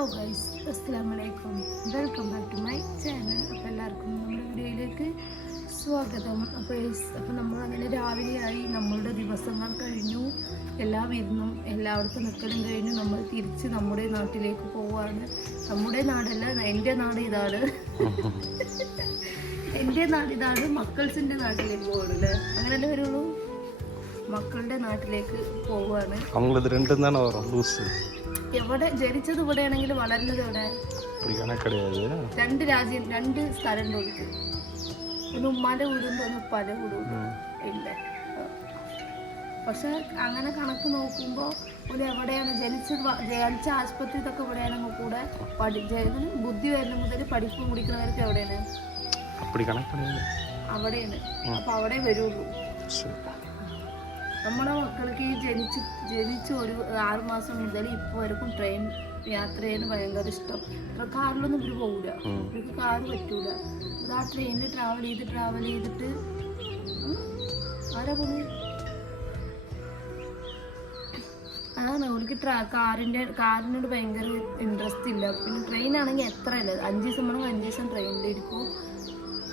Hello guys, അസ്സലാമു അലൈക്കും. Welcome back to my channel. അപ്പോൾ എല്ലാവർക്കും നമ്മുടെ വീഡിയോയിലേക്ക് സ്വാഗതം. അപ്പോൾ നമ്മളങ്ങനെ രാവിലെയായി, നമ്മളുടെ ദിവസങ്ങൾ കഴിഞ്ഞു, എല്ലാ വിരുന്നും എല്ലായിടത്തും നിൽക്കലും കഴിഞ്ഞു. നമ്മൾ തിരിച്ച് നമ്മുടെ നാട്ടിലേക്ക് പോവുകയാണ്. നമ്മുടെ നാടല്ല, എൻ്റെ നാട് ഇതാണ്. എൻ്റെ നാട് ഇതാണ്. മക്കൾസിൻ്റെ നാട്ടിലേക്ക് പോകണല്ലേ, അങ്ങനല്ലേ വരുള്ളൂ. മക്കളുടെ നാട്ടിലേക്ക് പോവുകയാണ്. എവിടെ ജനിച്ചത് ഇവിടെയാണെങ്കിൽ വളർന്നത് ഇവിടെ. രണ്ട് സ്ഥലം കൊടുത്തു. ഒന്ന് ഉമ്മാന്റെ വീടുണ്ട്, ഒന്ന് ഉപ്പാന്റെ വീടുണ്ട്. ഇല്ല, പക്ഷെ അങ്ങനെ കണക്ക് നോക്കുമ്പോൾ ഒരു എവിടെയാണ് ജനിച്ച ആശുപത്രി ഇതൊക്കെ ഇവിടെയാണെങ്കിൽ കൂടെ ബുദ്ധി വരുന്ന മുതൽ പഠിപ്പ് മുടിക്കുന്നവർക്ക് എവിടെയാണ്? അവിടെയാണ്. അപ്പൊ അവിടെ വരുള്ളൂ. നമ്മുടെ മക്കൾക്ക് ഈ ജനിച്ച് ഒരു 6 മാസം മുതൽ ഇപ്പോൾ വരെക്കും ട്രെയിൻ യാത്ര ചെയ്യാൻ ഭയങ്കര ഇഷ്ടം. കാറിലൊന്നും ഇവർ പോകില്ല, ഇവർക്ക് കാറ് പറ്റൂല. അത് ആ ട്രെയിനിൽ ട്രാവൽ ചെയ്തിട്ട് ആരാ പോണേ? അതാണ് അവർക്ക് കാറിനോട് ഭയങ്കര ഇൻട്രസ്റ്റ് ഇല്ല. പിന്നെ ട്രെയിൻ ആണെങ്കിൽ എത്ര അല്ല, 5 ദിവസം വേണമെങ്കിൽ 5 ദിവസം ട്രെയിനിലിരിക്കും.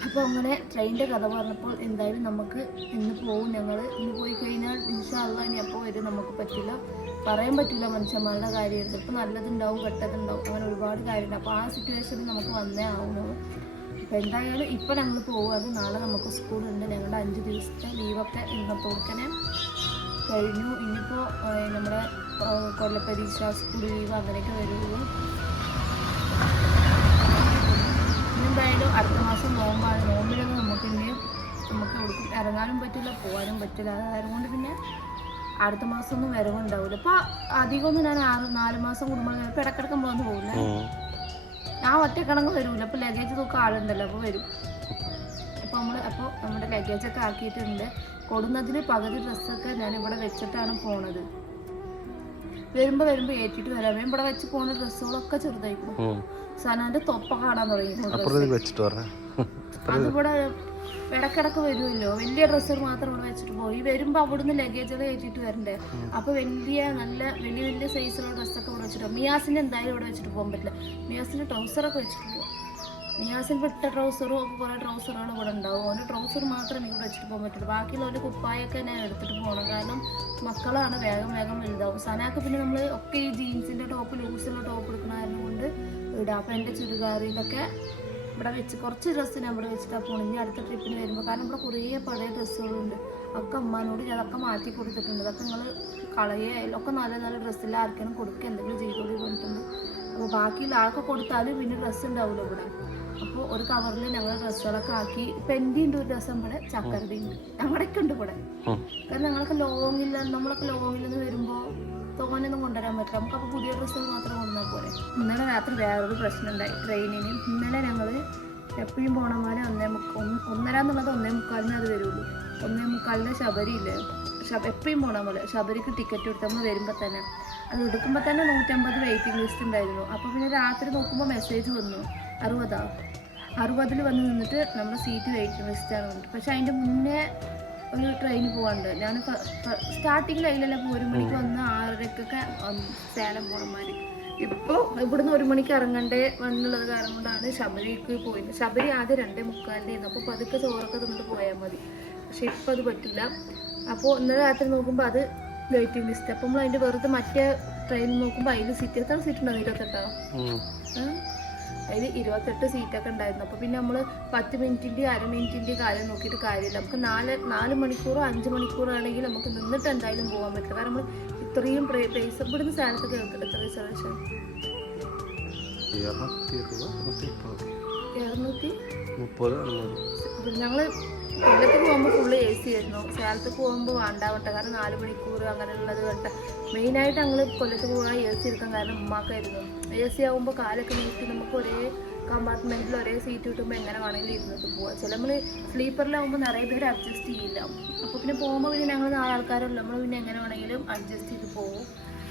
അപ്പോൾ അങ്ങനെ ട്രെയിനിൻ്റെ കഥ പറഞ്ഞപ്പോൾ എന്തായാലും നമുക്ക് ഇന്ന് പോകും. ഞങ്ങൾ ഇന്ന് പോയി കഴിഞ്ഞാൽ ഇൻഷാ അള്ളാ ഇനി എപ്പോൾ വരും നമുക്ക് പറ്റില്ല, പറയാൻ പറ്റില്ല. മനുഷ്യന്മാരുടെ കാര്യം ചിലപ്പോൾ നല്ലതുണ്ടാവും, കെട്ടതുണ്ടാവും, അങ്ങനെ ഒരുപാട് കാര്യമുണ്ട്. അപ്പോൾ ആ സിറ്റുവേഷനിൽ നമുക്ക് വന്നേ ആവുന്നത്. അപ്പോൾ എന്തായാലും ഇപ്പം ഞങ്ങൾ പോകുന്നത്. നാളെ നമുക്ക് സ്കൂളുണ്ട്. ഞങ്ങളുടെ 5 ദിവസത്തെ ലീവൊക്കെ ഇന്നത്തോടക്കനെ കഴിഞ്ഞു. ഇനിയിപ്പോൾ നമ്മുടെ കൊല്ലപ്പരീക്ഷ, സ്കൂൾ ലീവ് അങ്ങനെയൊക്കെ വരുള്ളൂ. എന്തായാലും അടുത്ത മാസം നോമ്പാണ്. നോമ്പിലൊന്നും നമുക്ക് എവിടേക്കും ഇറങ്ങാനും പറ്റില്ല, പോകാനും പറ്റില്ല. അതുകൊണ്ട് പിന്നെ അടുത്ത മാസം ഒന്നും വരവുണ്ടാവില്ല. ഇപ്പോൾ അധികമൊന്നും ഞാൻ 4 മാസം കൂടുമ്പോൾ ഇപ്പോൾ ഇടക്കിടക്ക് നമ്മളൊന്നും പോകില്ല. ഞാൻ ഒറ്റക്കണങ്ങ് വരില്ല. അപ്പോൾ ലഗേജ് തൂക്കം ആളുണ്ടല്ലോ, അപ്പോൾ വരും. അപ്പോൾ നമ്മുടെ ലഗേജൊക്കെ ആക്കിയിട്ടുണ്ട്. കൊടുന്നതിന് പകുതി ഡ്രസ്സൊക്കെ ഞാൻ ഇവിടെ വെച്ചിട്ടാണ് പോണത്. വരുമ്പോൾ ഏറ്റിട്ട് വരാം. ഇവിടെ വെച്ച് പോകുന്ന ഡ്രസ്സുകളൊക്കെ ചെറുതായിരിക്കും. സനാന്റെ തൊപ്പ കാണാൻ തുടങ്ങി. അതിവിടെ ഇടക്കിടക്ക് വരുമല്ലോ. വലിയ ഡ്രസ്സുകൾ മാത്രം ഇവിടെ വെച്ചിട്ട് പോയി. വരുമ്പോൾ അവിടുന്ന് ലഗേജുകൾ കയറ്റിയിട്ട് വരണ്ടേ. അപ്പോൾ വലിയ സൈസുള്ള ഡ്രസ്സൊക്കെ ഇവിടെ വെച്ചിട്ട് മിയാസിൻ്റെ എന്തായാലും ഇവിടെ വെച്ചിട്ട് പോകാൻ പറ്റില്ല. മിയാസിൻ്റെ ട്രൗസറൊക്കെ വെച്ചിട്ട് പോകും. മിയാസിൽ വിട്ട ട്രൗസറും കുറേ ട്രൗസറുകൾ ഇവിടെ ഉണ്ടാവും. ഓരോ ട്രൗസർ മാത്രമേ ഇവിടെ വെച്ചിട്ട് പോകാൻ പറ്റുള്ളൂ. ബാക്കിയുള്ള കുപ്പായൊക്കെ ഞാൻ എടുത്തിട്ട് പോകണം. കാരണം മക്കളാണ്, വേഗം വലുതാവും. സനാക്ക് പിന്നെ നമ്മൾ ഒക്കെ ഈ ജീൻസിൻ്റെ ടോപ്പ്, ലൂസുള്ള ടോപ്പ് എടുക്കണമായിരുന്നു കൊണ്ട് ഇടാം. അപ്പോൾ എൻ്റെ ചുരിദാർ ഇതൊക്കെ ഇവിടെ വെച്ച് കുറച്ച് ഡ്രസ്സ് ഞാൻ ഇവിടെ വെച്ചിട്ടാണ് പോകണം. ഇനി അടുത്ത ട്രിപ്പിന് വരുമ്പോൾ. കാരണം ഇവിടെ കുറേ പഴയ ഡ്രസ്സുകളുണ്ട്. ഒക്കെ അമ്മാനോട് അതൊക്കെ മാറ്റി കൊടുത്തിട്ടുണ്ട്. അതൊക്കെ നിങ്ങൾ ഒക്കെ നല്ല ഡ്രസ്സിൽ ആർക്കെങ്കിലും കൊടുക്കുക, എന്തെങ്കിലും ചെയ്തോളി പറഞ്ഞിട്ടുണ്ട്. അപ്പോൾ ബാക്കിയുള്ള ആൾക്ക് കൊടുത്താലും പിന്നെ ഡ്രസ്സ് ഉണ്ടാവില്ല ഇവിടെ. അപ്പോൾ ഒരു കവറിൽ ഞങ്ങൾ ഡ്രസ്സുകളൊക്കെ ആക്കി. പെൻറ്റി ഉണ്ട് ഒരു ദിവസം ഇവിടെ, ചക്കരടി ഉണ്ട്, ഞങ്ങളുടെയൊക്കെ ഉണ്ട് ഇവിടെ. കാരണം നമ്മളൊക്കെ ലോങ്ങിൽ നിന്ന് വരുമ്പോൾ തോനൊന്നും കൊണ്ടുവരാൻ പറ്റില്ല. നമുക്കപ്പോൾ പുതിയ ഡ്രസ്സുകൾ മാത്രം കൊണ്ടുവന്നാൽ പോലെ. ഇന്നലെ രാത്രി വേറൊരു പ്രശ്നം ഉണ്ടായി ട്രെയിനിന്. ഇന്നലെ ഞങ്ങൾ എപ്പോഴും പോണമാരെ 1:30 എന്നുള്ളത് 1:45 അത് വരുള്ളൂ. 1:45 ശബരിയില്ലേ, എപ്പോഴും പോണ പോലെ ശബരിക്ക് ടിക്കറ്റ് എടുത്ത് നമ്മൾ വരുമ്പോൾ തന്നെ അത് എടുക്കുമ്പോൾ തന്നെ 150 വെയിറ്റിംഗ് ലിസ്റ്റ് ഉണ്ടായിരുന്നു. അപ്പോൾ പിന്നെ രാത്രി നോക്കുമ്പോൾ മെസ്സേജ് വന്നു 60 വന്ന് നിന്നിട്ട് നമ്മുടെ സീറ്റ് വെയിറ്റിംഗ് ലിസ്റ്റാണ് വന്നിട്ട്. പക്ഷെ അതിൻ്റെ മുന്നേ ഒരു ട്രെയിൻ പോകാനുണ്ട്. ഞാൻ സ്റ്റാർട്ടിങ്ങിൽ അതിലെല്ലാം 1 മണിക്ക് വന്ന് 6:30-ക്കൊക്കെ സേലം പോണമാര്. ഇപ്പോൾ ഇവിടുന്ന് 1 മണിക്ക് ഇറങ്ങണ്ടേ വന്നുള്ളത് കാരണം കൊണ്ടാണ് ശബരിക്ക് പോയത്. ശബരി ആദ്യം 2:45 അപ്പോൾ പതുക്കെ ചോറൊക്കെ തിന്നിട്ട് പോയാൽ മതി. പക്ഷെ ഇപ്പോൾ അത് പറ്റില്ല. അപ്പോൾ ഇന്നലെ രാത്രി നോക്കുമ്പോൾ അത് വെയിറ്റിംഗ് ലിസ്റ്റ്. അപ്പോൾ നമ്മൾ അതിൻ്റെ വെറുതെ മറ്റേ ട്രെയിൻ നോക്കുമ്പോൾ അതിൽ സീറ്റ് എത്ര സീറ്റ് ഉണ്ടാവും? 28. അതിൽ 28 സീറ്റൊക്കെ ഉണ്ടായിരുന്നു. അപ്പോൾ പിന്നെ നമ്മൾ 10 മിനിറ്റിൻ്റെയും അര മിനിറ്റിൻ്റെയും കാര്യം നോക്കിയിട്ട് കാര്യമില്ല. നമുക്ക് 4 മണിക്കൂറോ 5 മണിക്കൂറോ ആണെങ്കിൽ നമുക്ക് നിന്നിട്ട് എന്തായാലും പോകാൻ പറ്റില്ല. കാരണം നമ്മൾ ഇത്രയും പൈസ ഇവിടുന്ന് സ്ഥലത്ത് കേൾക്കട്ടെ. എത്ര റിസർവേഷൻ? 230. ഞങ്ങൾ കൊല്ലത്ത് പോകുമ്പോൾ ഫുള്ള് AC ആയിരുന്നു. സേലത്ത് പോകുമ്പോൾ വേണ്ടാവട്ടെ, കാരണം 4 മണിക്കൂർ അങ്ങനെയുള്ളത് കേട്ട. മെയിനായിട്ട് ഞങ്ങൾ കൊല്ലത്ത് പോകാൻ AC എടുക്കാൻ കാരണം ഉമ്മാക്കായിരുന്നു. AC ആകുമ്പോൾ കാലൊക്കെ നീട്ടി നമുക്ക് ഒരേ കമ്പാർട്ട്മെൻറ്റിൽ ഒരേ സീറ്റ് കിട്ടുമ്പോൾ എങ്ങനെ വേണമെങ്കിലും ഇരുന്നിട്ട് പോവാം. ചില നമ്മൾ സ്ലീപ്പറിലാവുമ്പോൾ നിറയെ പേര് അഡ്ജസ്റ്റ് ചെയ്യില്ല. അപ്പോൾ പിന്നെ പോകുമ്പോൾ പിന്നെ ഞങ്ങൾ 4 ആൾക്കാരുള്ളൂ. നമ്മൾ പിന്നെ എങ്ങനെ വേണമെങ്കിലും അഡ്ജസ്റ്റ് ചെയ്ത് പോകും.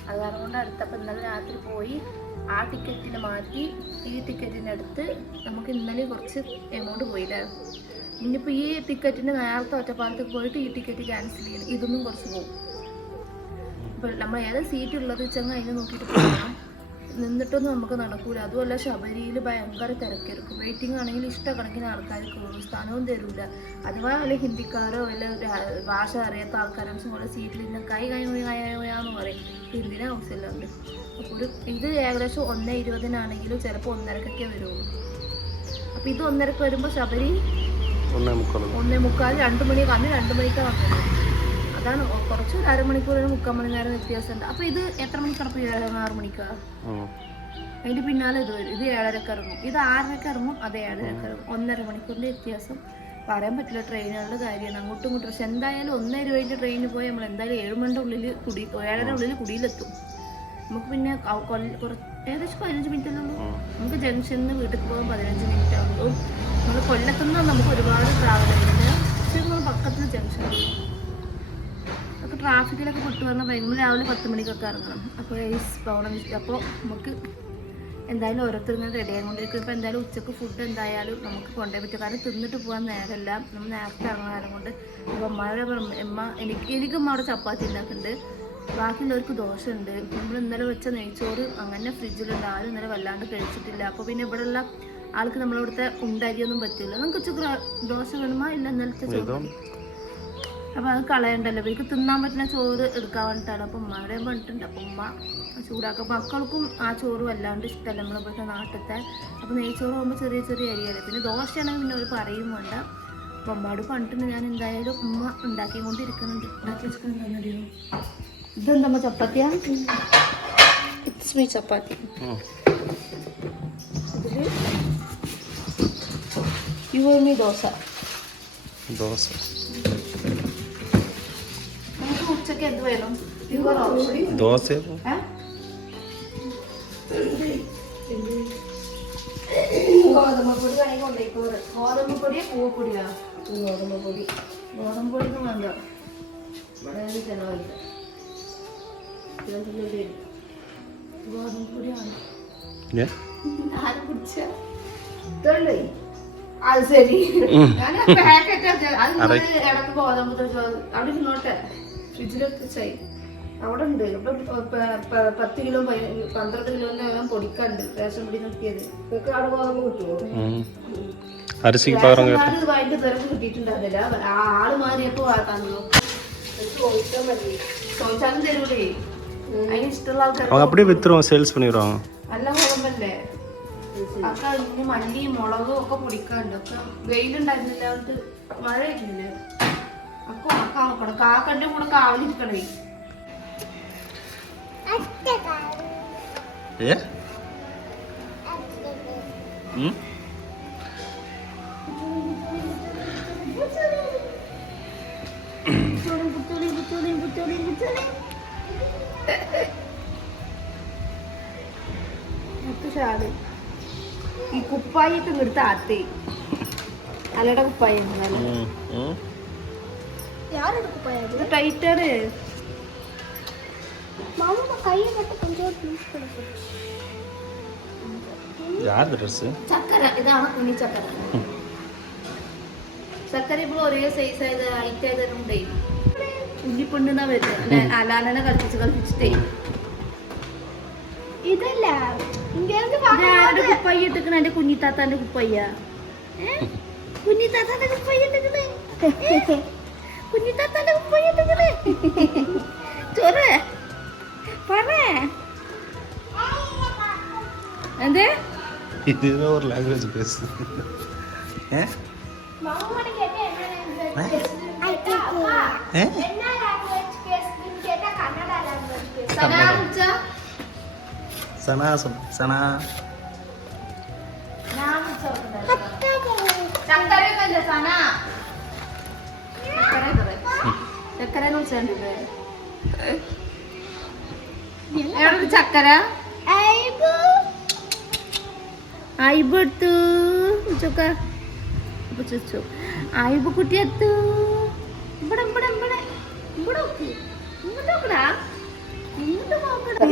അത് കാരണം കൊണ്ട് അടുത്തപ്പോൾ ഇന്നലെ രാത്രി പോയി ആ ടിക്കറ്റിനെ മാറ്റി ഈ ടിക്കറ്റിനടുത്ത് നമുക്ക് ഇന്നലെ കുറച്ച് എമൗണ്ട് പോയില്ലായിരുന്നു. ഇനിയിപ്പോൾ ഈ ടിക്കറ്റിന് നേരത്തെ ഒറ്റപ്പാലത്തേക്ക് പോയിട്ട് ഈ ടിക്കറ്റ് ക്യാൻസൽ ചെയ്യണം. ഇതൊന്നും കുറച്ച് പോകും. ഇപ്പോൾ നമ്മൾ ഏതാ സീറ്റ് ഉള്ളത് വെച്ചെങ്കിൽ അതിനെ നോക്കിയിട്ട് പോകണം. നിന്നിട്ടൊന്നും നമുക്ക് നടക്കൂല. അതുമല്ല ശബരിയിൽ ഭയങ്കര തിരക്കായിരിക്കും. വെയിറ്റിംഗ് ആണെങ്കിൽ ഇഷ്ടക്കണക്കിന് ആൾക്കാർ കയറും, സ്ഥാനവും തരൂല. അഥവാ വല്ല ഹിന്ദിക്കാരോ വല്ല ഭാഷ അറിയാത്ത ആൾക്കാരും പോലെ സീറ്റിൽ നിന്ന് കൈ കൈയാന്ന് പറയും. എന്തിനാ ആവശ്യമില്ലാണ്ട്. അപ്പോൾ ഇത് ഏകദേശം 1:20 ചിലപ്പോൾ 1:30 വരുള്ളൂ. അപ്പോൾ ഇത് 1:30 വരുമ്പോൾ ശബരി 1:45 2 മണി അന്ന് 2 മണിക്കാണ് വന്നത്. അതാണ് കുറച്ച് അരമണിക്കൂർ 3/4 മണി നേരം വ്യത്യാസമുണ്ട്. അപ്പോൾ ഇത് എത്ര മണിക്ക് ഇറക്കും? 6 മണിക്കാ. അതിൻ്റെ പിന്നാലെ ഇത് വരും. ഇത് 7:30 ഇറങ്ങും, ഇത് 6:30 ഇറങ്ങും, അത് 7:30 ഇറങ്ങും. 1.5 മണിക്കൂറിൻ്റെ വ്യത്യാസം. പറയാൻ പറ്റില്ല, ട്രെയിനുകളുടെ കാര്യമാണ് അങ്ങോട്ടും ഇങ്ങോട്ടും. പക്ഷെ എന്തായാലും 1:20 ട്രെയിനിന് പോയി നമ്മൾ എന്തായാലും 7 മണിയുടെ ഉള്ളിൽ 7:30 ഉള്ളിൽ കുടിയിലെത്തും. നമുക്ക് പിന്നെ ഏകദേശം 15 മിനിറ്റല്ലേ ഉള്ളൂ. നമുക്ക് ജംഗ്ഷനിൽ നിന്ന് വീട്ടിൽ പോകാൻ 15 മിനിറ്റ് ആകുമ്പോൾ നമ്മൾ കൊല്ലത്തുനിന്ന് നമുക്ക് ഒരുപാട് ട്രാവൽ ചെയ്യുന്നുണ്ട്. പക്ഷേ നമ്മൾ പക്കത്തിൽ ജംഗ്ഷനിൽ ഒക്കെ ട്രാഫിക്കിലൊക്കെ പെട്ട് പറഞ്ഞാൽ ഭയങ്കര രാവിലെ 10 മണിക്കൊക്കെ ഇറങ്ങണം. അപ്പോൾ പോകണം. അപ്പോൾ നമുക്ക് എന്തായാലും ഓരോരുത്തർ ഇങ്ങനെ റെഡി ആയിക്കൊണ്ടിരിക്കും. ഇപ്പോൾ എന്തായാലും ഉച്ചക്ക് ഫുഡ് എന്തായാലും നമുക്ക് കൊണ്ടേ പറ്റും. കാരണം തിന്നിട്ട് പോകാൻ നേരമല്ല, നമ്മൾ നേരത്തെ ഇറങ്ങുന്ന നേരം കൊണ്ട്. അപ്പോൾ എനിക്കും അവിടെ ചപ്പാത്തി ഉണ്ടാക്കുന്നുണ്ട്, ബാക്കിയുള്ളവർക്ക് ദോശ ഉണ്ട്. നമ്മൾ ഇന്നലെ വെച്ച നെയ്ച്ചോറ് അങ്ങനെ ഫ്രിഡ്ജിലുണ്ട്, ആരും ഇന്നലെ വല്ലാണ്ട് കഴിച്ചിട്ടില്ല. അപ്പോൾ പിന്നെ ഇവിടെയുള്ള ആൾക്ക് നമ്മളിവിടുത്തെ ഉണ്ടരിയൊന്നും പറ്റില്ല. നമുക്ക് ഉച്ചക്ക് ദോശ വേണമോ ഇല്ല ഇന്നലത്തെ ചോറ്, അപ്പോൾ അത് കളയണ്ടല്ലോ. ഇവർക്ക് തിന്നാൻ പറ്റുന്ന ചോറ് എടുക്കാൻ വേണ്ടിയിട്ടാണ്. അപ്പോൾ ഉമ്മയുടെ പറഞ്ഞിട്ടുണ്ട്. അപ്പോൾ ഉമ്മ ചൂടാക്കും. മക്കൾക്കും ആ ചോറ് വല്ലാണ്ട് ഇഷ്ടമല്ല നമ്മളിപ്പോഴത്തെ നാട്ടിലത്തെ. അപ്പോൾ നെയ്ച്ചോറ് പോകുമ്പോൾ ചെറിയ ചെറിയ അരിയല്ലേ. പിന്നെ ദോശയാണെങ്കിൽ പിന്നെ ഒരു പറയും വേണ്ട. അപ്പോൾ ഉമ്മയോട് പറഞ്ഞിട്ടുണ്ട് ഞാൻ എന്തായാലും ഉമ്മ ഉണ്ടാക്കിക്കൊണ്ടിരിക്കുന്നുണ്ട്. ഉണ്ടാക്കി വെച്ചിട്ടുണ്ടോ? ഇതെന്താ ചപ്പാത്തിയാ? ഇറ്റ്സ് മീ ചപ്പാത്തി. ഇതിൽ യുവമി ദോശ. ഉച്ചക്ക് എന്ത് വേണം? ദോശ. ഗോതമ്പൊടി വേണമെങ്കിൽ കൊണ്ടുപോയിക്കോറ്. ഗോതമ്പൊടിയോ പൂപ്പൊടിയാ? ഗോതമ്പൊടി. ഗോതമ്പൊടിയൊന്നും വേണ്ട, ഇവിടെ ചിലവില്ല. ഗോതമ്പൊടിയാണ് ആരും കുടിച്ച ഇതല്ലേ? അത് ശരി. ഞാൻ പാക്കറ്റ് ഇടക്ക് ഗോതമ്പ് അവിടെ ഇരുന്നോട്ടെ, ഫ്രിഡ്ജിലൊക്കെ ചെയ് അവിടെ ഉണ്ട്. ഇവിടെ 10 കിലോ 12 കിലോന്റെ പൊടിക്കാണ്ട് റേഷൻ പൊടി നോക്കിയത്. ഇതൊക്കെ അവിടെ ഗോതമ്പ് കിട്ടുമോ? അതിന്റെ തിരക്ക് കിട്ടിയിട്ടുണ്ടാവില്ല. ആള് മാറിയപ്പോ തന്നു. ചോദിച്ചാൽ മതി, ചോദിച്ചാലും തരൂലേ. അതിന് ഇഷ്ടമുള്ള ആൾക്കാർ നല്ല ഗോതമ്പല്ലേ. ഒക്കെ ഇനി മല്ലിയും മുളകും ഒക്കെ പൊടിക്കാണ്ട്. ഒക്കെ വെയിലുണ്ടായിരുന്നില്ല, അതുകൊണ്ട് മഴ ആയിരുന്നില്ല. ഒക്കെ ഉണക്കാൻ നോക്കണം. കാക്കന്റെ കൂടെ കാവലിരിക്കണേ. ഈ കുപ്പായൊക്കെ ഇങ്ങടുത്ത് ആത്തേ അലയുടെ കുപ്പായ ടൈറ്റാണ്. ചക്കര ഇതാണ് കുഞ്ഞി ചക്കര. ചക്കര ഇപ്പോൾ ഒരേ സൈസ് ആയത് ഹൈറ്റ് ആയതുകൊണ്ടേ കുഞ്ഞിപ്പെണ്ണാ വരുന്നത്. അലാലനെ കളിപ്പിച്ചിട്ടേ ഇതല്ല കുപ്പയ്യ ഇട്ടിക്കണ. എന്റെ കുഞ്ഞിത്താത്താന്റെ കുപ്പയ്യ. കുഞ്ഞിത്താത്താന്റെ കുപ്പയ്യ ഇട്ടിക്കണേ. കുഞ്ഞിത്താത്താന്റെ കുപ്പയ്യ ഇട്ടിക്കണേ. ചോറ് പറ എന്തേ? Language pace. ചക്കര അയിബെടുത്തു അയിബ് കുട്ടിയെത്തു. ഇവിടെ ഇവിടെ ഇവിടെ ഇവിടെ ഇങ്ങോട്ടാ.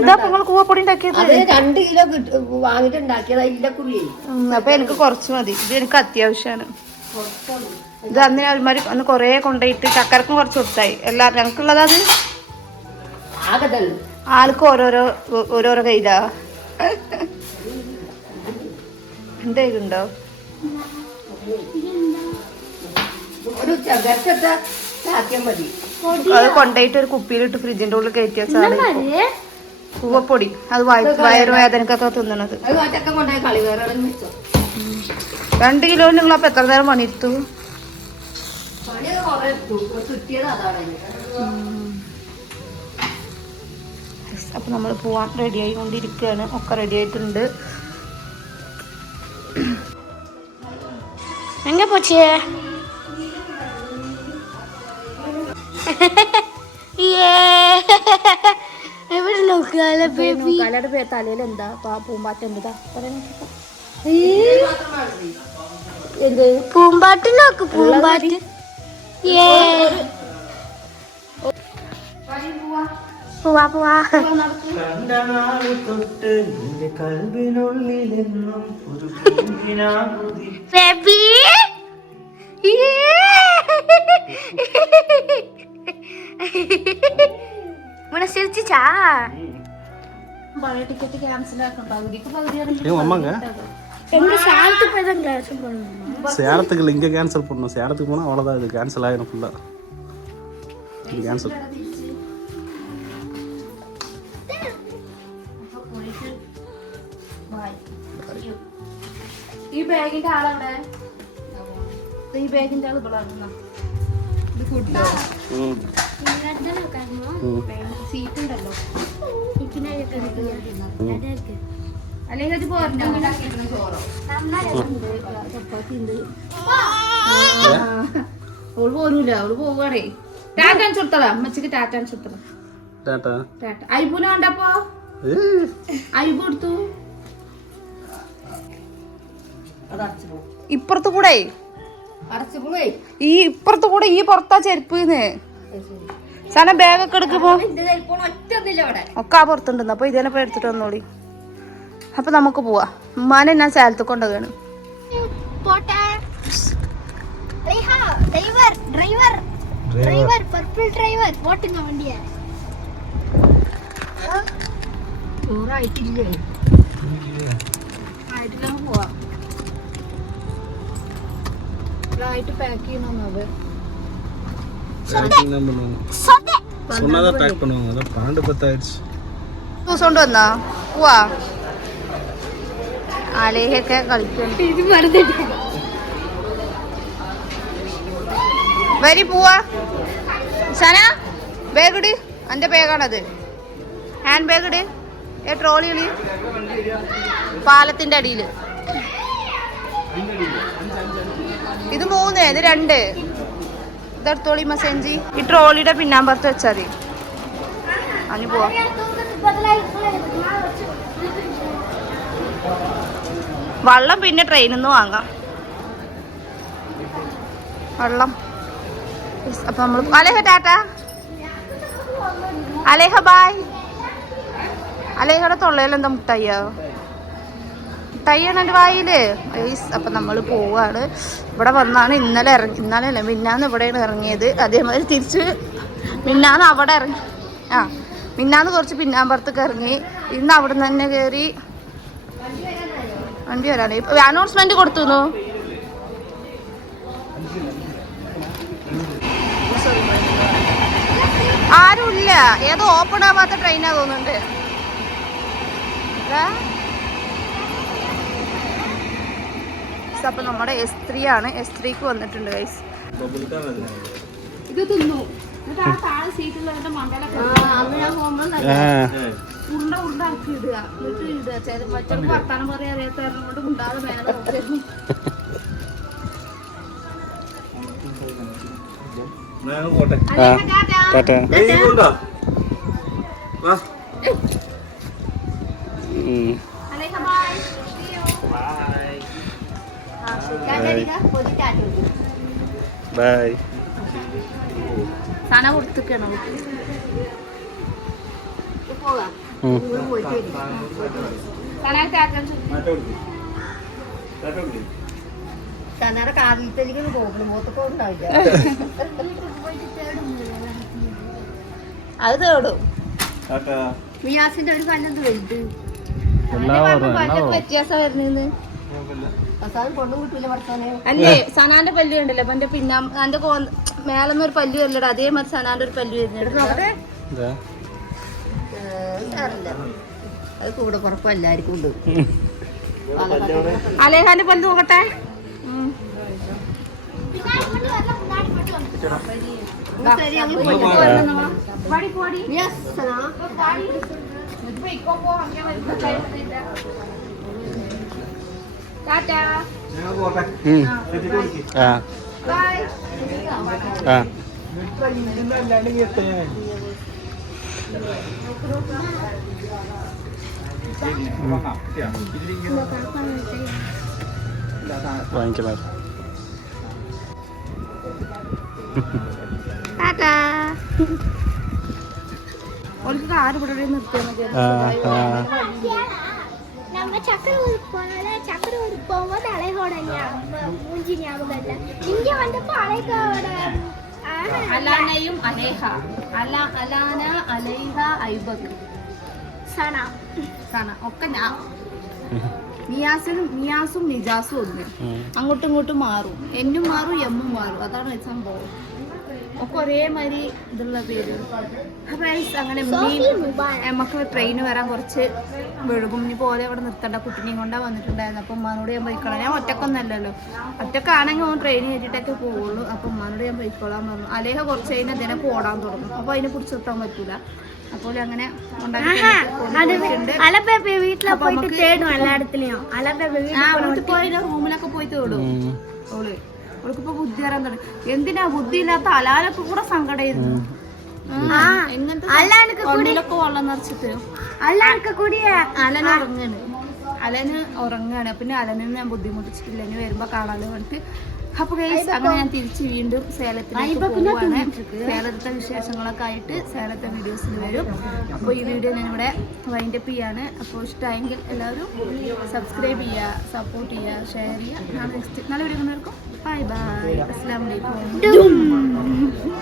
ഇതാ നിങ്ങൾ കൂവപ്പൊടി ഉണ്ടാക്കിയത്? 2 കിലോ വാങ്ങിട്ട് ഉണ്ടാക്കിയതാ. അപ്പൊ എനിക്ക് കുറച്ച് മതി. ഇത് എനിക്ക് അത്യാവശ്യമാണ്. ഇത് അന്ന് ഒരുമാതിരി അന്ന് കൊറേ കൊണ്ടുപോയിട്ട് ചക്കരക്കും കുറച്ച് കൊടുത്തായി. എല്ലാരും ഞങ്ങൾക്കുള്ളത് അത് ആൾക്ക് ഓരോരോ കയ്യിലാ. എന്തെങ്കിലുണ്ടോ അത് കൊണ്ടുപോയിട്ട് ഒരു കുപ്പിയിലിട്ട് ഫ്രിഡ്ജിന്റെ ഉള്ളിൽ കയറ്റി വെച്ചാൽ പൂവപ്പൊടി അത് വയറുവേദനക്കൊക്കെ തിന്നണത് 2 കിലോ നിങ്ങളപ്പോ എത്ര നേരം പണിയെടുത്തു? അപ്പൊ നമ്മൾ പോവാൻ റെഡി ആയിക്കൊണ്ടിരിക്കുകയാണ്. ഒക്കെ റെഡി ആയിട്ടുണ്ട്. എങ്ങനെ പോച്ചേ? എവിടെ നോക്കാലെ തലയിൽ എന്താ പൂമ്പാറ്റ എന്ത് പൂമ്പാട്ട് നോക്ക് പൂമ്പാറ്റ്. പോവാ പോവാ. ബേബി ചിരിച്ചാ ടിക്കറ്റ് ക്യാൻസൽ சேலத்துக்கு இங்கே கேன்சல் பண்ணணும். சேலத்துக்கு போனால் அவ்வளோதான், இது கேன்சல் ஆகிடும் ஃபுல்லாக. இது கேன்சல். ഈ ബാഗിന്റെ ആളവിടെ, ഈ ബാഗിന്റെ ആൾ ഇവിടെ സീറ്റ് ഉണ്ടല്ലോ. അല്ലെങ്കിൽ അത് പോരണോ? അവള് പോരൂല, അവള് പോവാണേ. ടാറ്റ കൊടുത്തതാ അമ്മച്ചിക്ക്, ടാറ്റ കൊടുത്തതാ. അയ്പൂനെ കണ്ടപ്പോ അയ്പൂ കൊടുത്തു. ഇപ്പുറത്ത് കൂടെ ഈ ഇപ്പുറത്ത് കൂടെ ഈ പുറത്താ ചെരുപ്പ് സാധന ബാഗൊക്കെ എടുക്കുമ്പോ ഒക്കെ ആ പുറത്തുണ്ടെന്ന്. അപ്പൊ ഇതേനെ പോയി എടുത്തിട്ട് വന്നോളി. അപ്പൊ നമുക്ക് പോവാ. ഉമ്മാനെ ഞാൻ സ്ഥലത്ത് കൊണ്ടുപോകാണ്. പോവാ പാക്ക് ചെയ്യണമെന്നത് சொன்னாதான் பேக் பண்ணுவாங்க. அதான் 12:10 ஆயிடுச்சு. കൊണ്ട് വന്നാ പോവാ. ആലേഹൊക്കെ കളിക്കുന്നു. വരി പോവാ. സന ബാഗ് ഇട്. എൻ്റെ ബാഗാണത്. ഹാൻഡ് ബാഗ് ഇട്. ട്രോളികള് പാലത്തിന്റെ അടിയില്. ഇത് 3, ഇത് 2. ഇതെടുത്തോളി മസേഞ്ചി. ഈ ട്രോളിയുടെ പിന്നാമ്പുറത്ത് വെച്ചാൽ മതി. അഞ്ഞു പോവാ. വെള്ളം പിന്നെ ട്രെയിനിൽ നിന്ന് വാങ്ങാം. വെള്ളം അപ്പൊ നമ്മൾ അലേഹ ടാറ്റ. അലേഹ ബായ്. അലേഹയുടെ തൊള്ളയിൽ എന്താ മുട്ടായിയോ? മുട്ടായിയാണ് എൻ്റെ വായില്. അപ്പൊ നമ്മൾ പോവാണ്. ഇവിടെ വന്നാണ് ഇന്നലെ അല്ല മിന്നാന്ന് ഇവിടെയാണ് ഇറങ്ങിയത്. അതേമാതിരി തിരിച്ച് മിന്നാന്ന് അവിടെ ഇറങ്ങി. മിന്നാന്ന് കുറച്ച് പിന്നാമ്പുറത്തേക്ക് ഇറങ്ങി. ഇന്ന് അവിടെ നിന്ന് തന്നെ കയറി വണ്ടി വരാണ്. അനൗൺസ്മെന്റ് കൊടുത്തുന്നു. ആരുമില്ല. ഏതോ ഓപ്പൺ ആവാത്ത ട്രെയിനാ തോന്നുന്നുണ്ട്. അപ്പൊ നമ്മുടെ S3 ആണ്. S3ക്ക് വന്നിട്ടുണ്ട് ഗൈസ്. ഇത് തിന്നു. ഉരുണ്ടാക്കി ഇടുക. എന്നിട്ട് വർത്താനം പറയാൻ അറിയാത്തവരോട് ഉണ്ടാതെ മേലെ നോക്കിയിരുന്നു. ബൈ. സാധനം കൊടുത്തിട്ടാണോ? കാലത്തേക്ക് പോകും. മൂത്തൊക്കെ ഉണ്ടാവില്ല. അത് തേടും. മിയാസിന്റെ ഒരു കല്ലെന്ത് വലുത്. വ്യത്യാസം വരുന്നേന്ന് അല്ലേ സനാന്റെ പല്ല് കണ്ടല്ലോ അപ്പൊ എന്റെ പിന്നെ എന്റെ മേലെന്ന് ഒരു പല്ല് വരില്ലടാ അതേമാതിരി സനാന്റെ ഒരു പല്ല് വരുന്നുണ്ട് അത് കൂടെ പുറപ്പം എല്ലാവർക്കും ഉണ്ട്. അലേഹാന്റെ പല്ല് നോക്കട്ടെ വാങ്ങിക്കണ ഓൾക്ക് കാറ് ഇവിടെ നിർത്തിയാൽ മതി நம்ம சக்கரை ஊருக்கு போனால சக்கரை ஊருக்கு போகும்போது அலைகோட மூஞ்சி ஞாபகம் இல்லை இங்க வந்தப்போ அலைகோட അലാനയും അലേഹ അലാന അലൈഹ ഐബക് சனா സന ഒക്കെ ഞാൻ മിയാസും നിജാസും ഒന്ന് അങ്ങോട്ടും ഇങ്ങോട്ടും മാറും എന്നും മാറും എമ്മും മാറും അതാണ് സംഭവം ഒക്കെ ഒരേമാതിരി ഇതുള്ള പേര് അങ്ങനെ നമുക്ക് ട്രെയിന് വരാൻ കുറച്ച് വെഴുകും ഇനി പോലെ ഇവിടെ നിർത്തണ്ട കുട്ടിനെയും കൊണ്ടാ വന്നിട്ടുണ്ടായിരുന്നു അപ്പം ഉമ്മാനോട് ഞാൻ പോയിക്കോളാം ഞാൻ ഒറ്റക്കൊന്നല്ലല്ലോ ഒറ്റക്കാണെങ്കിൽ അവൻ ട്രെയിൻ കയറ്റിട്ടൊക്കെ പോവുള്ളൂ അപ്പം ഉമ്മാനോട് ഞാൻ പോയിക്കോളാൻ പറഞ്ഞു അലേഹ കുറച്ച് കഴിഞ്ഞാൽ അതിനൊക്കെ ഓടാൻ തുടങ്ങും അപ്പോൾ അതിനെ പിടിച്ച് നിർത്താൻ പറ്റൂല അപ്പോൾ അങ്ങനെ റൂമിലൊക്കെ പോയി തേടും ഓള് അവൾക്കിപ്പോ ബുദ്ധി വരാൻ തുടങ്ങി എന്തിനാ ബുദ്ധി ഇല്ലാത്ത അലാലൊക്കെ കൂടെ സങ്കടമായിരുന്നു ഒന്നിലൊക്കെ വെള്ളം നിറച്ചിട്ട് അലന് ഉറങ്ങാണ് പിന്നെ അലനെ ഞാൻ ബുദ്ധിമുട്ടിച്ചിട്ടില്ല ഇനി വരുമ്പോ കാണാതെ പറഞ്ഞിട്ട് അപ്പൊ ഗൈസ് അങ്ങനെ ഞാൻ തിരിച്ച് വീണ്ടും സേലത്തിലേക്ക് പോവാണ് സേലത്തെ വിശേഷങ്ങളൊക്കെ ആയിട്ട് സേലത്തെ വീഡിയോസിൽ വരും അപ്പോൾ ഈ വീഡിയോ ഞാൻ ഇവിടെ വൈൻഡപ്പ് ചെയ്യാണ് അപ്പോൾ ഇഷ്ടമായെങ്കിൽ എല്ലാവരും സബ്സ്ക്രൈബ് ചെയ്യുക സപ്പോർട്ട് ചെയ്യുക ഷെയർ ചെയ്യുക നല്ല വീഡിയോ കാണുന്നവർക്കും ബൈ ബൈ അസ്സലാമു അലൈക്കും